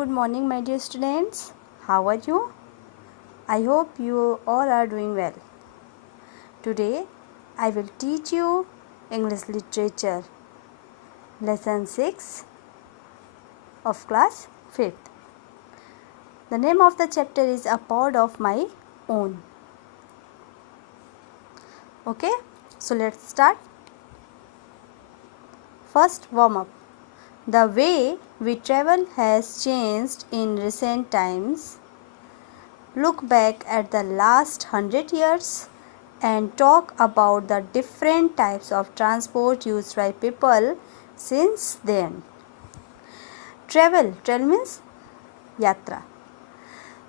good morning, my dear students. How are you? I hope you all are doing well. Today, I will teach you English Literature, Lesson 6 of class 5th. The name of the chapter is A Pod of My Own. Okay, so let's start. First, warm up. The way we travel has changed in recent times. Look back at the last 100 years and talk about the different types of transport used by people since then. Travel means यात्रा.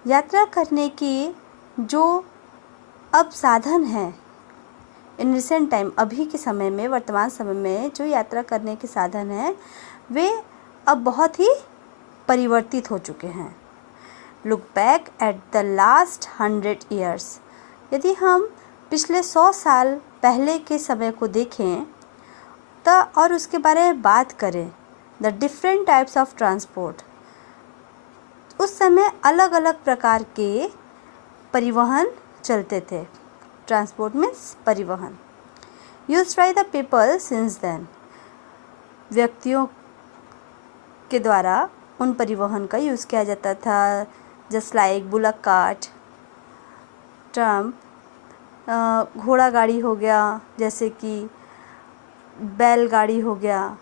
यात्रा करने की जो अब साधन है in recent time, अभी के समय में, वर्तमान समय में जो यात्रा करने के साधन हैं वे अब बहुत ही परिवर्तित हो चुके हैं. Look back at the last 100 years. यदि हम पिछले 100 साल पहले के समय को देखें तो और उसके बारे में बात करें, the different types of transport. उस समय अलग अलग प्रकार के परिवहन चलते थे. ट्रांसपोर्ट मीन्स परिवहन. Used by the people since then. व्यक्तियों के द्वारा उन परिवहन का यूज़ किया जाता था, just like bullock cart, Trump, घोड़ा गाड़ी हो गया, जैसे कि बैलगाड़ी हो गया.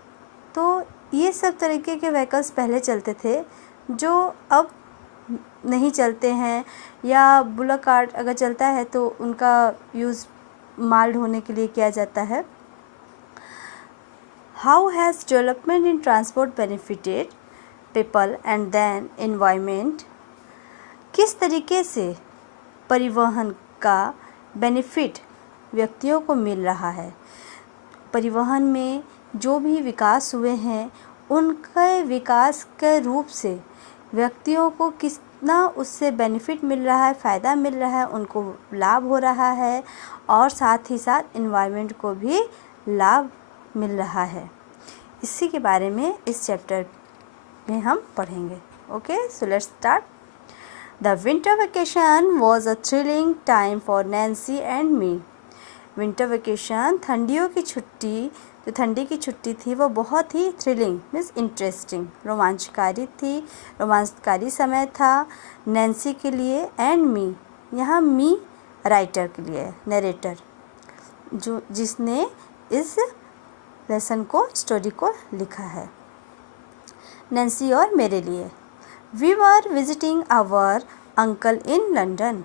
तो ये सब तरीके के व्हीकल्स पहले चलते थे जो अब नहीं चलते हैं, या बुलक कार्ट अगर चलता है तो उनका यूज़ माल ढोने के लिए किया जाता है. How has development in transport benefited people and then environment. किस तरीके से परिवहन का बेनिफिट व्यक्तियों को मिल रहा है. परिवहन में जो भी विकास हुए हैं उनके विकास के रूप से व्यक्तियों को कितना उससे बेनिफिट मिल रहा है, फ़ायदा मिल रहा है, उनको लाभ हो रहा है, और साथ ही साथ एनवायरनमेंट को भी लाभ मिल रहा है. इसी के बारे में इस चैप्टर में हम पढ़ेंगे. Okay, so let's start. The winter vacation was a thrilling time for Nancy and me. Winter vacation, ठंडियों की छुट्टी, जो ठंडी की छुट्टी थी वो बहुत ही थ्रिलिंग मीन्स इंटरेस्टिंग, रोमांचकारी थी, रोमांचकारी समय था नैन्सी के लिए, एंड मी, यहाँ मी राइटर के लिए, नरेटर, जो जिसने इस लेसन को, स्टोरी को लिखा है, नैन्सी और मेरे लिए. We were visiting our uncle in London.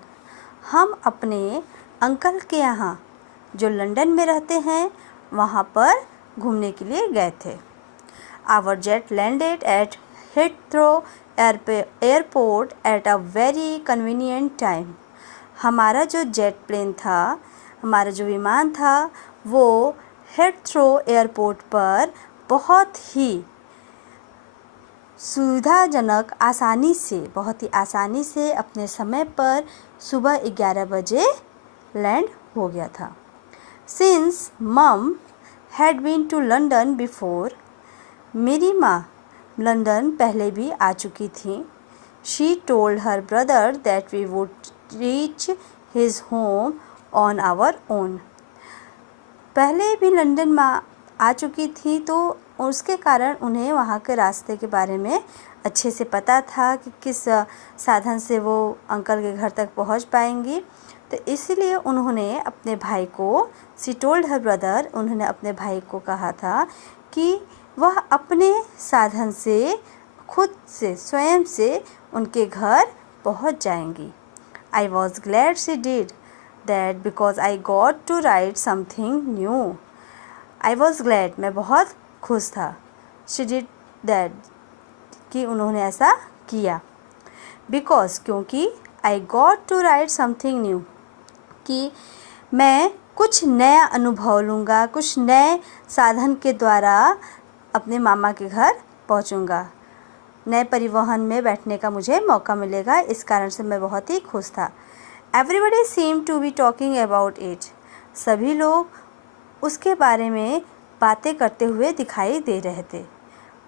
हम अपने अंकल के यहाँ जो लंदन में रहते हैं वहाँ पर घूमने के लिए गए थे. Our jet landed at Heathrow airport at a very convenient time. हमारा जो जेट प्लेन था, हमारा जो विमान था, वो हेथ्रो एयरपोर्ट पर बहुत ही सुविधाजनक, बहुत ही आसानी से अपने समय पर सुबह 11 बजे लैंड हो गया था. Since mum had been to London before. मेरी माँ लंदन पहले भी आ चुकी थी. She told her brother that we would reach his home on our own. पहले भी लंदन माँ आ चुकी थी तो उसके कारण उन्हें वहाँ के रास्ते के बारे में अच्छे से पता था कि किस साधन से वो अंकल के घर तक पहुँच पाएंगी. तो इसलिए उन्होंने अपने भाई को, शी टोल्ड हर ब्रदर, उन्होंने अपने भाई को कहा था कि वह अपने साधन से, खुद से, स्वयं से उनके घर पहुँच जाएंगी. I was glad she did that because I got to write something new. I was glad, मैं बहुत खुश था. शी डिड दैट, कि उन्होंने ऐसा किया. बिकॉज, क्योंकि, I got to write something new, कि मैं कुछ नया अनुभव लूँगा, कुछ नए साधन के द्वारा अपने मामा के घर पहुँचूँगा, नए परिवहन में बैठने का मुझे मौका मिलेगा. इस कारण से मैं बहुत ही खुश था. Everybody seem to be talking about it. सभी लोग उसके बारे में बातें करते हुए दिखाई दे रहे थे.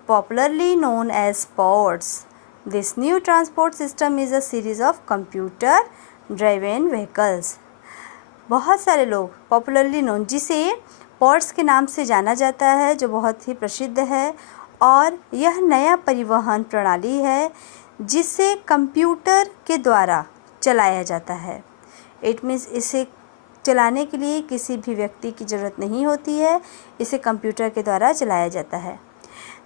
Popularly known as pods, This new transport system is a series of computer driven vehicles. बहुत सारे लोग पॉपुलरली नोन, जिसे पॉड्स के नाम से जाना जाता है, जो बहुत ही प्रसिद्ध है, और यह नया परिवहन प्रणाली है जिसे कंप्यूटर के द्वारा चलाया जाता है. इट मीन्स इसे चलाने के लिए किसी भी व्यक्ति की ज़रूरत नहीं होती है, इसे कंप्यूटर के द्वारा चलाया जाता है.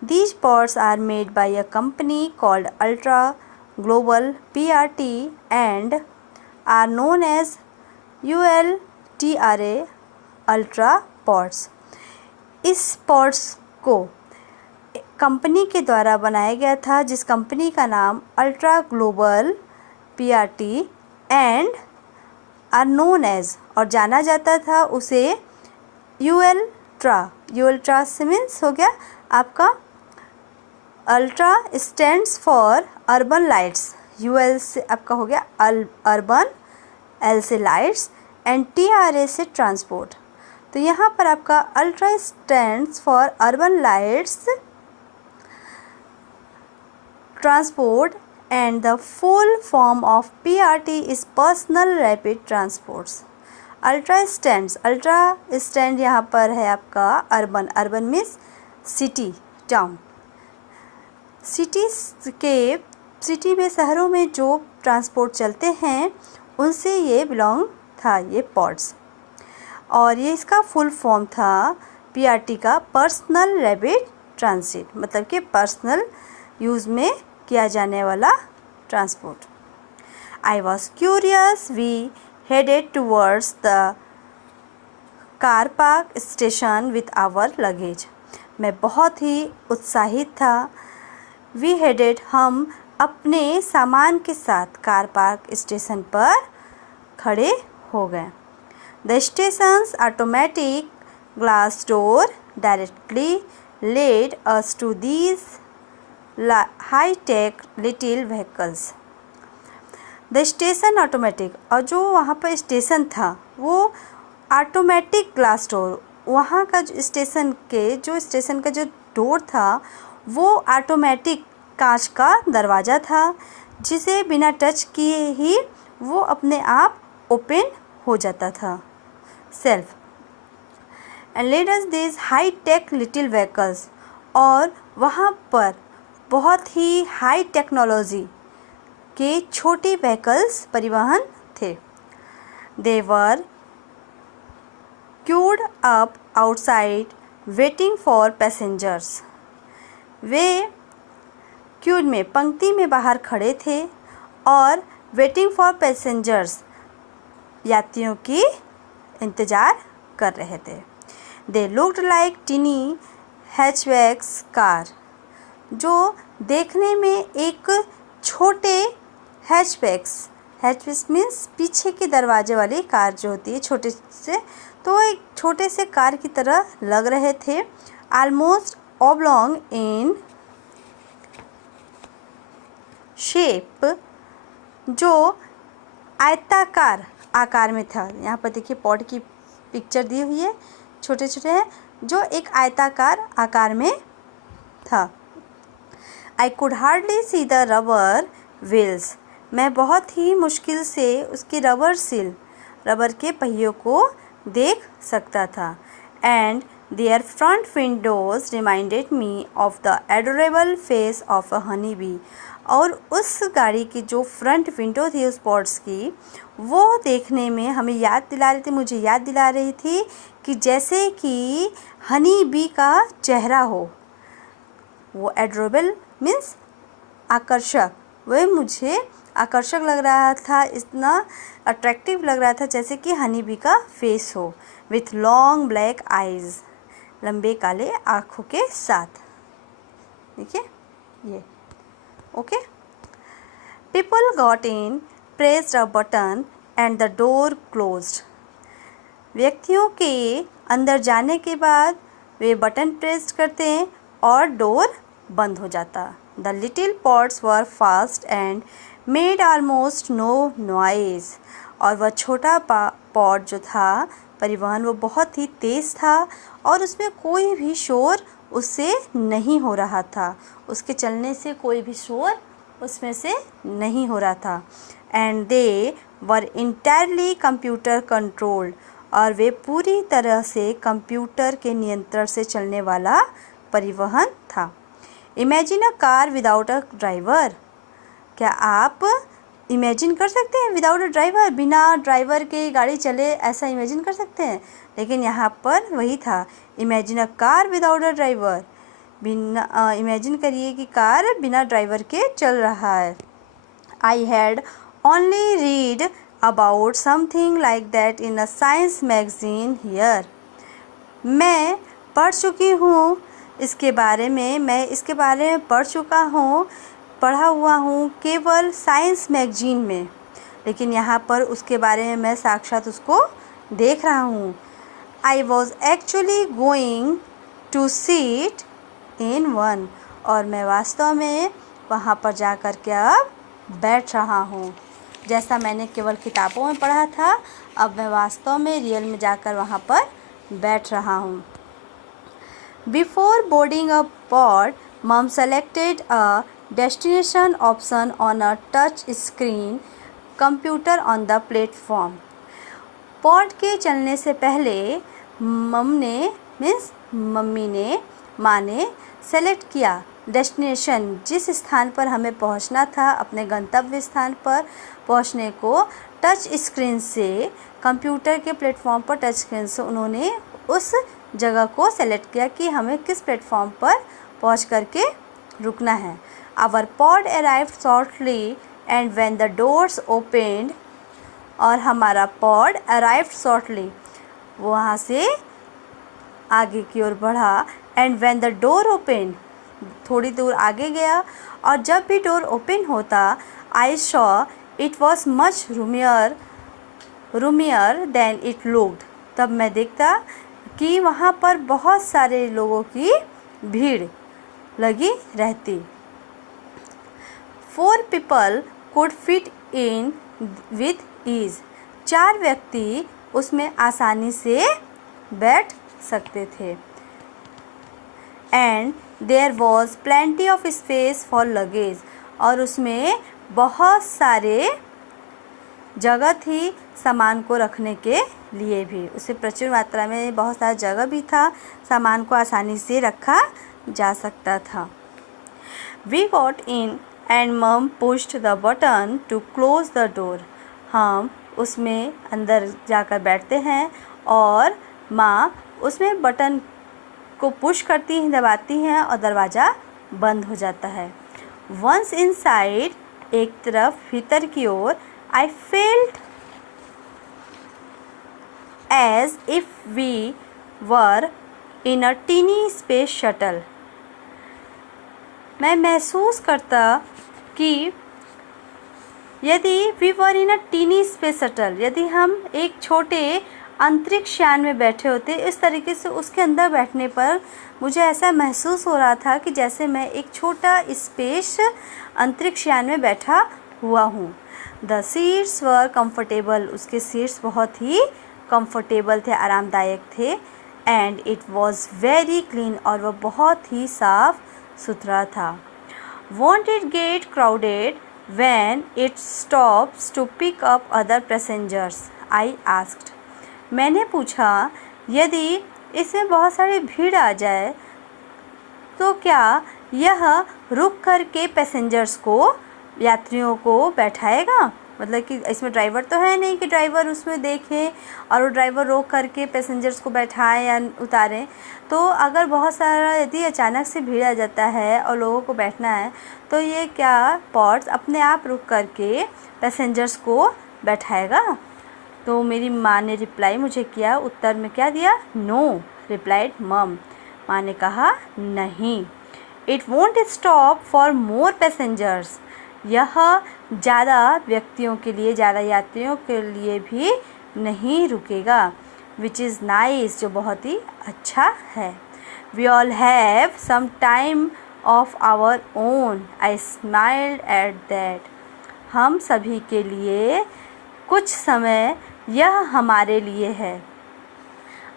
These pods are made by a company called Ultra Global PRT and are known as ULTRA Ultra Pods. इस pods को कंपनी के द्वारा बनाया गया था, जिस कंपनी का नाम Ultra Global PRT and are known as, और जाना जाता था उसे ULTRA से मीन्स हो गया आपका ultra stands for urban lights. UL से आपका हो गया अर्बन, L से लाइट्स एंड TRA से ट्रांसपोर्ट. तो यहाँ पर आपका ultra stands for urban lights transport and the full form of PRT is personal rapid transports. Ultra stand यहाँ पर है आपका urban means city, town. City में, शहरों में जो ट्रांसपोर्ट चलते हैं उनसे ये बिलोंग था, ये पॉड्स. और ये इसका फुल फॉर्म था PRT का, पर्सनल रैपिड ट्रांसिट, मतलब कि पर्सनल यूज़ में किया जाने वाला transport. I was curious, we headed towards the car park station with our luggage. मैं बहुत ही उत्साहित था. वी हेडेड, हम अपने सामान के साथ कार पार्क स्टेशन पर खड़े हो गए. The stations automatic glass door directly led us to these high tech little vehicles. The station automatic, और जो वहाँ पर स्टेशन था वो ऑटोमेटिक ग्लास डोर, वहाँ का जो स्टेशन का जो डोर था वो ऑटोमेटिक कांच का दरवाज़ा था, जिसे बिना टच किए ही वो अपने आप ओपन हो जाता था, self. And led us this high tech little vehicles, और वहाँ पर बहुत ही हाई टेक्नोलॉजी के छोटे व्हीकल्स परिवहन थे. They were queued up outside waiting for passengers. वे क्यूड में, पंक्ति में बाहर खड़े थे और वेटिंग फॉर पैसेंजर्स, यात्रियों की इंतज़ार कर रहे थे. They looked like टिनी hatchbacks car, जो देखने में एक छोटे हैचबैक्स मीन्स पीछे के दरवाजे वाली कार जो होती है छोटे से, तो एक छोटे से कार की तरह लग रहे थे. ऑलमोस्ट oblong in शेप, जो आयताकार आकार में था. यहाँ पर देखिए पॉड की पिक्चर दी हुई है, छोटे छोटे हैं, जो एक आयताकार आकार में था. I could hardly see the rubber wheels, मैं बहुत ही मुश्किल से उसकी रबर के पहियों को देख सकता था. And their front windows reminded me of the adorable face of a honey bee. और उस गाड़ी की जो फ्रंट विंडो थी उस पॉड्स की, वो देखने में हमें मुझे याद दिला रही थी कि जैसे कि हनी बी का चेहरा हो. वो एडोरेबल मीन्स आकर्षक, वह मुझे आकर्षक लग रहा था, इतना अट्रैक्टिव लग रहा था जैसे कि हनी बी का फेस हो. विथ लॉन्ग ब्लैक आइज़, लंबे काले आँखों के साथ. देखिए ये okay. People got in, pressed a button and the door closed. व्यक्तियों के अंदर जाने के बाद वे बटन प्रेस करते हैं और डोर बंद हो जाता. The little pods were fast and made almost no noise. और वह छोटा पॉड जो था परिवहन, वो बहुत ही तेज़ था और उसमें कोई भी शोर उससे नहीं हो रहा था. उसके चलने से कोई भी शोर उसमें से नहीं हो रहा था। And they were entirely computer controlled, और वे पूरी तरह से कंप्यूटर के नियंत्रण से चलने वाला परिवहन था। Imagine a car without a driver. क्या आप इमेजिन कर सकते हैं विदाउट अ ड्राइवर, बिना ड्राइवर के गाड़ी चले, ऐसा इमेजिन कर सकते हैं? लेकिन यहाँ पर वही था, imagine a car without a driver. बिना इमेजिन करिए कि कार बिना ड्राइवर के चल रहा है। I had only read about something like that in a science magazine here. मैं पढ़ चुकी हूँ इसके बारे में, मैं इसके बारे में पढ़ा हुआ हूँ केवल साइंस मैगजीन में, लेकिन यहाँ पर उसके बारे में मैं साक्षात उसको देख रहा हूँ। I was actually going to sit in one, और मैं वास्तव में वहाँ पर जा कर के अब बैठ रहा हूँ। जैसा मैंने केवल किताबों में पढ़ा था, अब मैं वास्तव में रियल में जाकर वहाँ पर बैठ रहा हूँ। बिफोर बोर्डिंग अ पॉड, मम selected a destination option on a touch screen computer on the platform. Pod के चलने से पहले माँ ने सेलेक्ट किया डेस्टिनेशन, जिस स्थान पर हमें पहुंचना था, अपने गंतव्य स्थान पर पहुंचने को टच स्क्रीन से, कंप्यूटर के प्लेटफॉर्म पर टच स्क्रीन से उन्होंने उस जगह को सेलेक्ट किया कि हमें किस प्लेटफॉर्म पर पहुंच करके रुकना है। Our pod arrived shortly and when the doors opened, और हमारा पॉड अराइव्ड शॉर्टली, वहाँ से आगे की ओर बढ़ा। And when the door opened, थोड़ी दूर आगे गया, और जब भी डोर ओपन होता, I saw it was much roomier than it looked, तब मैं देखता कि वहाँ पर बहुत सारे लोगों की भीड़ लगी रहती। 4 people could fit in with ease, 4 व्यक्ति उसमें आसानी से बैठ सकते थे। And there was plenty of space for luggage, और उसमें बहुत सारे जगह थी सामान को रखने के लिए भी, उसे प्रचुर मात्रा में बहुत सारा जगह भी था, सामान को आसानी से रखा जा सकता था। We got in and mum pushed the button to close the door, हम उसमें अंदर जाकर बैठते हैं और माँ उसमें बटन को पुश करती हैं, दबाती हैं, और दरवाज़ा बंद हो जाता है। वंस इनसाइड, एक तरफ भीतर की ओर, I felt as if we were in a tiny space shuttle, मैं महसूस करता कि यदि we were in a tiny space shuttle, यदि हम एक छोटे अंतरिक्ष यान में बैठे होते, इस तरीके से उसके अंदर बैठने पर मुझे ऐसा महसूस हो रहा था कि जैसे मैं एक छोटा स्पेस अंतरिक्ष यान में बैठा हुआ हूँ। द सीट्स वर कंफर्टेबल, उसके सीट्स बहुत ही कंफर्टेबल थे, आरामदायक थे। And it was very clean, और वह बहुत ही साफ सुथरा था। Won't it get crowded when it stops to pick up other passengers, I asked, मैंने पूछा यदि इसमें बहुत सारी भीड़ आ जाए तो क्या यह रुक कर के पैसेंजर्स को, यात्रियों को बैठाएगा? मतलब कि इसमें ड्राइवर तो है नहीं कि ड्राइवर उसमें देखे और वो ड्राइवर रोक करके पैसेंजर्स को बैठाएं या उतारें। तो अगर बहुत सारा, यदि अचानक से भीड़ आ जाता है और लोगों को बैठना है, तो ये क्या पॉड्स अपने आप रुक करके पैसेंजर्स को बैठाएगा? तो मेरी माँ ने रिप्लाई मुझे किया, उत्तर में क्या दिया? नो, रिप्लाइड मम, माँ ने कहा नहीं। It won't stop for more passengers, यह ज़्यादा व्यक्तियों के लिए, ज़्यादा यात्रियों के लिए भी नहीं रुकेगा। विच इज़ नाइस, जो बहुत ही अच्छा है। We all have some time of our own, I smiled at that, हम सभी के लिए कुछ समय, यह हमारे लिए है।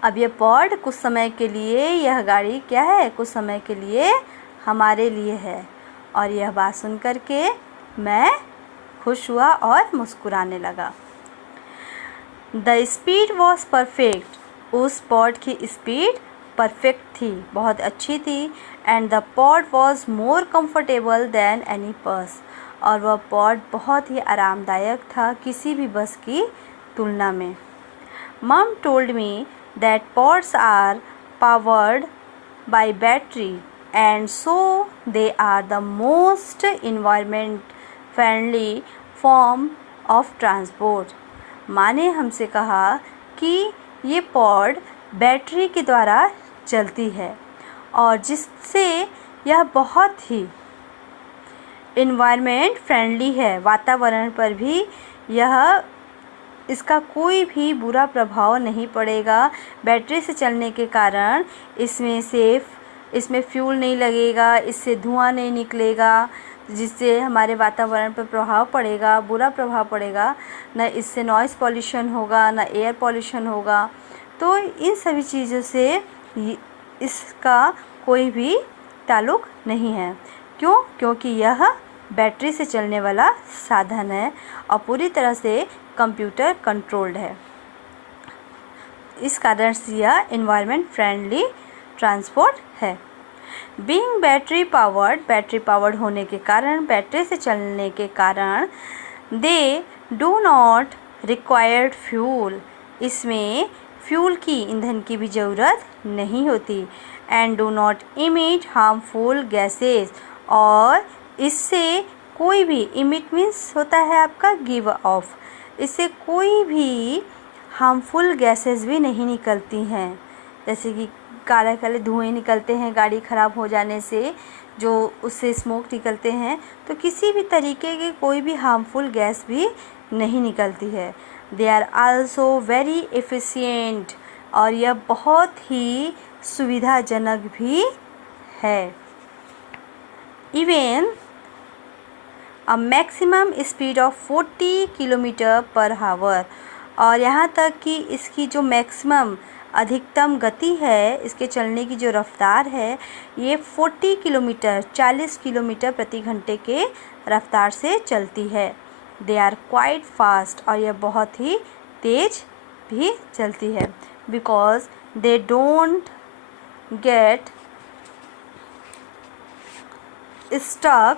अब ये पॉड कुछ समय के लिए, यह गाड़ी क्या है? कुछ समय के लिए हमारे लिए है। और यह बात सुन कर के मैं खुश हुआ और मुस्कुराने लगा। द स्पीड वॉज परफेक्ट, उस पॉड की स्पीड परफेक्ट थी, बहुत अच्छी थी। And the pod was more comfortable than any बस, और वह पॉड बहुत ही आरामदायक था किसी भी बस की तुलना में। Mum told me that pods are powered by battery and so they are the most environment friendly form of transport। माँ ने हमसे कहा कि ये पॉड बैटरी के द्वारा चलती है और जिससे यह बहुत ही इन्वायरमेंट फ्रेंडली है, वातावरण पर भी यह इसका कोई भी बुरा प्रभाव नहीं पड़ेगा। बैटरी से चलने के कारण इसमें फ्यूल नहीं लगेगा, इससे धुआं नहीं निकलेगा जिससे हमारे वातावरण पर प्रभाव पड़ेगा, बुरा प्रभाव पड़ेगा। न इससे नॉइज़ पॉल्यूशन होगा, न एयर पॉल्यूशन होगा। तो इन सभी चीज़ों से इसका कोई भी ताल्लुक़ नहीं है। क्यों? क्योंकि यह बैटरी से चलने वाला साधन है और पूरी तरह से कंप्यूटर कंट्रोल्ड है। इस कारण से यह इन्वायरमेंट फ्रेंडली ट्रांसपोर्ट है। बीइंग बैटरी पावर्ड होने के कारण, बैटरी से चलने के कारण, they do not required fuel, इसमें फ्यूल की, ईंधन की भी ज़रूरत नहीं होती। And do not emit harmful gases, और इससे कोई भी, इमिट मीन्स होता है आपका गिव ऑफ, इससे कोई भी हार्मफुल गैसेस भी नहीं निकलती हैं। जैसे कि काले काले धुएँ निकलते हैं गाड़ी ख़राब हो जाने से, जो उससे स्मोक निकलते हैं, तो किसी भी तरीके की कोई भी हार्मफुल गैस भी नहीं निकलती है। They are also very efficient, और यह बहुत ही सुविधाजनक भी है। Even a maximum speed of 40 kilometre per hour, और यहाँ तक कि इसकी जो मैक्सिमम, अधिकतम गति है, इसके चलने की जो रफ्तार है, ये 40 किलोमीटर 40 किलोमीटर प्रति घंटे के रफ्तार से चलती है। दे आर क्वाइट फास्ट, और यह बहुत ही तेज़ भी चलती है। Because they don't get stuck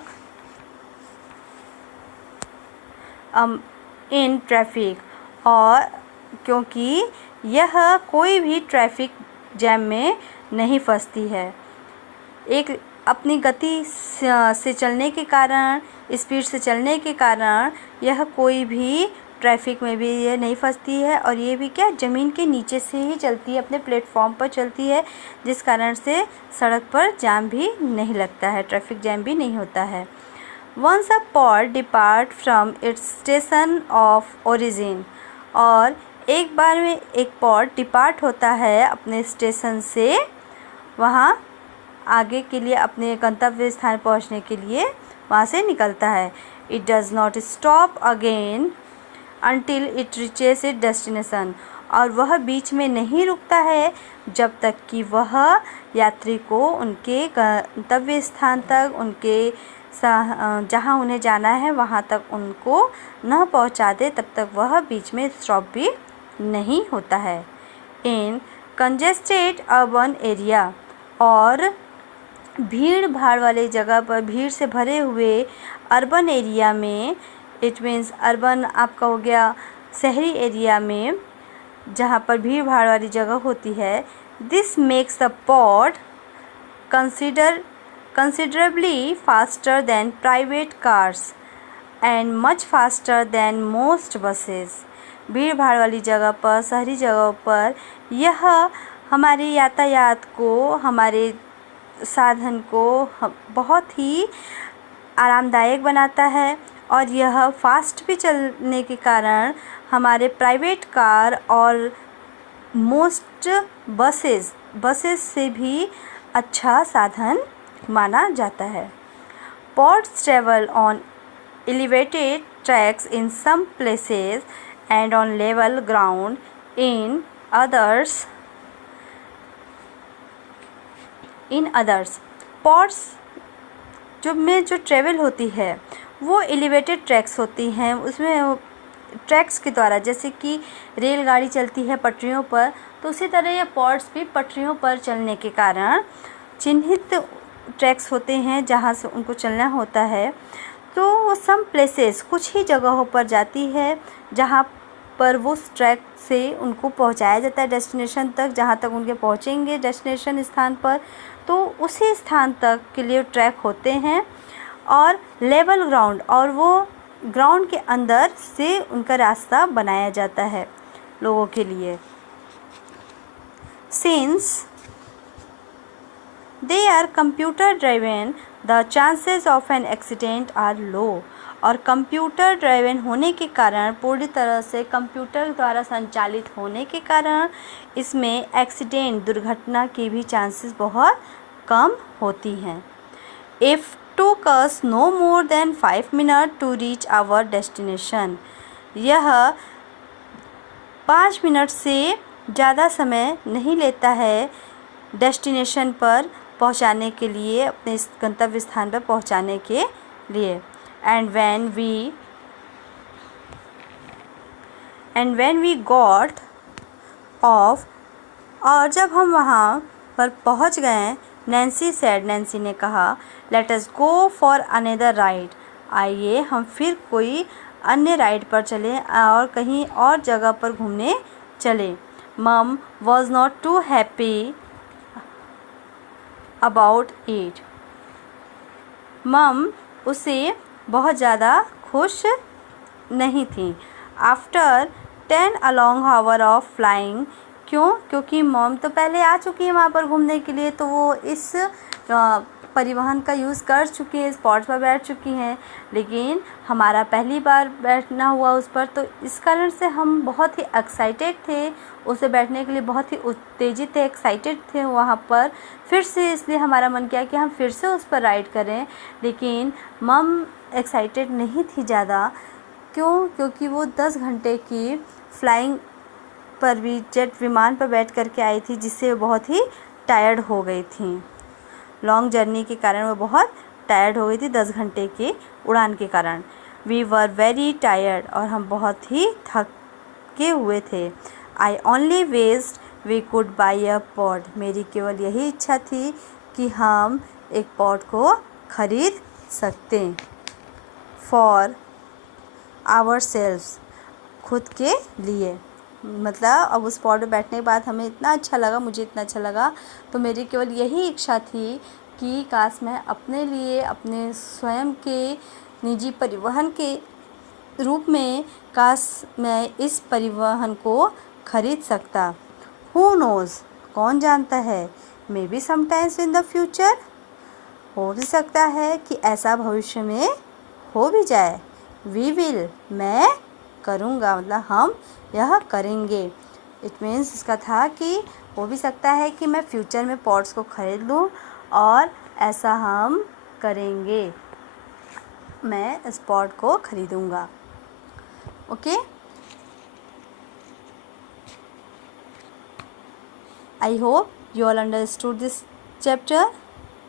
in traffic, और क्योंकि यह कोई भी ट्रैफिक जैम में नहीं फंसती है। एक अपनी गति से चलने के कारण, स्पीड से चलने के कारण यह कोई भी ट्रैफिक में भी ये नहीं फंसती है, और ये भी क्या, ज़मीन के नीचे से ही चलती है, अपने प्लेटफॉर्म पर चलती है, जिस कारण से सड़क पर जाम भी नहीं लगता है, ट्रैफिक जैम भी नहीं होता है। Once a pod depart from its station of origin, और एक बार में एक पॉड डिपार्ट होता है अपने स्टेशन से, वहाँ आगे के लिए, अपने गंतव्य स्थान पहुँचने के लिए वहाँ से निकलता है। It does not stop again until it reaches it destination, और वह बीच में नहीं रुकता है जब तक कि वह यात्री को उनके गंतव्य स्थान तक, उनके जहाँ उन्हें जाना है वहाँ तक उनको न पहुँचा दे, तब तक वह बीच में स्टॉप भी नहीं होता है। इन कंजेस्टेड अर्बन एरिया, और भीड़ भाड़ वाले जगह पर, भीड़ से भरे हुए अर्बन एरिया में, इट मीन्स अर्बन आपका हो गया शहरी एरिया में, जहाँ पर भीड़ भाड़ वाली जगह होती है। This makes the pod considerably faster than private cars and much faster than most buses। भीड़ भाड़ वाली जगह पर, शहरी जगहों पर यह हमारे यातायात को, हमारे साधन को बहुत ही आरामदायक बनाता है, और यह फास्ट भी चलने के कारण हमारे प्राइवेट कार और मोस्ट बसेस से भी अच्छा साधन माना जाता है। Pods travel on elevated tracks in some places and on level ground in others। Pods जो ट्रेवल होती है वो एलिवेटेड ट्रैक्स होती हैं, उसमें ट्रैक्स के द्वारा, जैसे कि रेलगाड़ी चलती है पटरियों पर, तो उसी तरह ये पॉड्स भी पटरियों पर चलने के कारण चिन्हित ट्रैक्स होते हैं जहाँ से उनको चलना होता है। तो सम प्लेसेस, कुछ ही जगहों पर जाती है जहाँ पर वो ट्रैक से उनको पहुँचाया जाता है डेस्टिनेशन तक, जहाँ तक उनके पहुँचेंगे डेस्टिनेशन स्थान पर, तो उसी स्थान तक के लिए ट्रैक होते हैं। और लेवल ग्राउंड, और वो ग्राउंड के अंदर से उनका रास्ता बनाया जाता है लोगों के लिए। Since they are computer driven the chances of an accident are low. और कंप्यूटर ड्राइवन होने के कारण, पूरी तरह से कंप्यूटर द्वारा संचालित होने के कारण, इसमें एक्सीडेंट, दुर्घटना की भी चांसेस बहुत कम होती हैं। If took us no more than 5 minutes to reach our destination। यह 5 मिनट से ज़्यादा समय नहीं लेता है डेस्टिनेशन पर पहुंचाने के लिए, अपने इस गंतव्य स्थान पर पहुंचाने के लिए। And when we got off, और जब हम वहाँ पर पहुँच गए, नैन्सी ने कहा, let us go for another ride. आइए हम फिर कोई अन्य राइड पर चलें और कहीं और जगह पर घूमने चलें। Mum was not too happy about it. Mum उसे बहुत ज़्यादा खुश नहीं थी। After 10 long hour of flying. क्यों? क्योंकि मॉम तो पहले आ चुकी है वहाँ पर घूमने के लिए, तो वो इस परिवहन का यूज़ कर चुकी हैं, स्पॉट्स पर बैठ चुकी हैं, लेकिन हमारा पहली बार बैठना हुआ उस पर, तो इस कारण से हम बहुत ही एक्साइटेड थे उसे बैठने के लिए, बहुत ही उत्तेजित थे, एक्साइटेड थे वहाँ पर फिर से, इसलिए हमारा मन किया कि हम फिर से उस पर राइड करें। लेकिन मम एक्साइटेड नहीं थी ज़्यादा। क्यों? क्योंकि वो 10 घंटे की फ्लाइंग पर भी जेट विमान पर बैठ करके आई थी, जिससे वो बहुत ही टायर्ड हो गई थी। लॉन्ग जर्नी के कारण वो बहुत टायर्ड हो गई थी 10 घंटे की उड़ान के कारण। वी वर वेरी टायर्ड, और हम बहुत ही थके हुए थे। I only wished we could buy a pod. मेरी केवल यही इच्छा थी कि हम एक पॉड को खरीद सकते। फॉर आवर सेल्व्स, खुद के लिए। मतलब अब उस पॉड में बैठने के बाद हमें इतना अच्छा लगा, मुझे इतना अच्छा लगा, तो मेरी केवल यही इच्छा थी कि काश मैं अपने लिए, अपने स्वयं के निजी परिवहन के रूप में, काश मैं इस परिवहन को खरीद सकता। हु नोज़, कौन जानता है, may be sometimes in the future, हो भी सकता है कि ऐसा भविष्य में हो भी जाए। वी विल, मैं करूँगा, मतलब हम यह करेंगे। इट मीन्स इसका था कि हो भी सकता है कि मैं फ्यूचर में पॉड्स को ख़रीद लूँ, और ऐसा हम करेंगे, मैं इस पॉड को ख़रीदूँगा। Okay, I hope you all understood this chapter,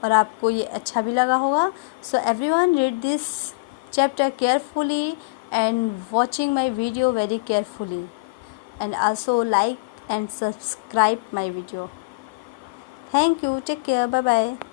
और आपको ये अच्छा भी लगा होगा। So everyone read this chapter carefully and watching my video very carefully, and also like and subscribe my video. Thank you. Take care. Bye bye.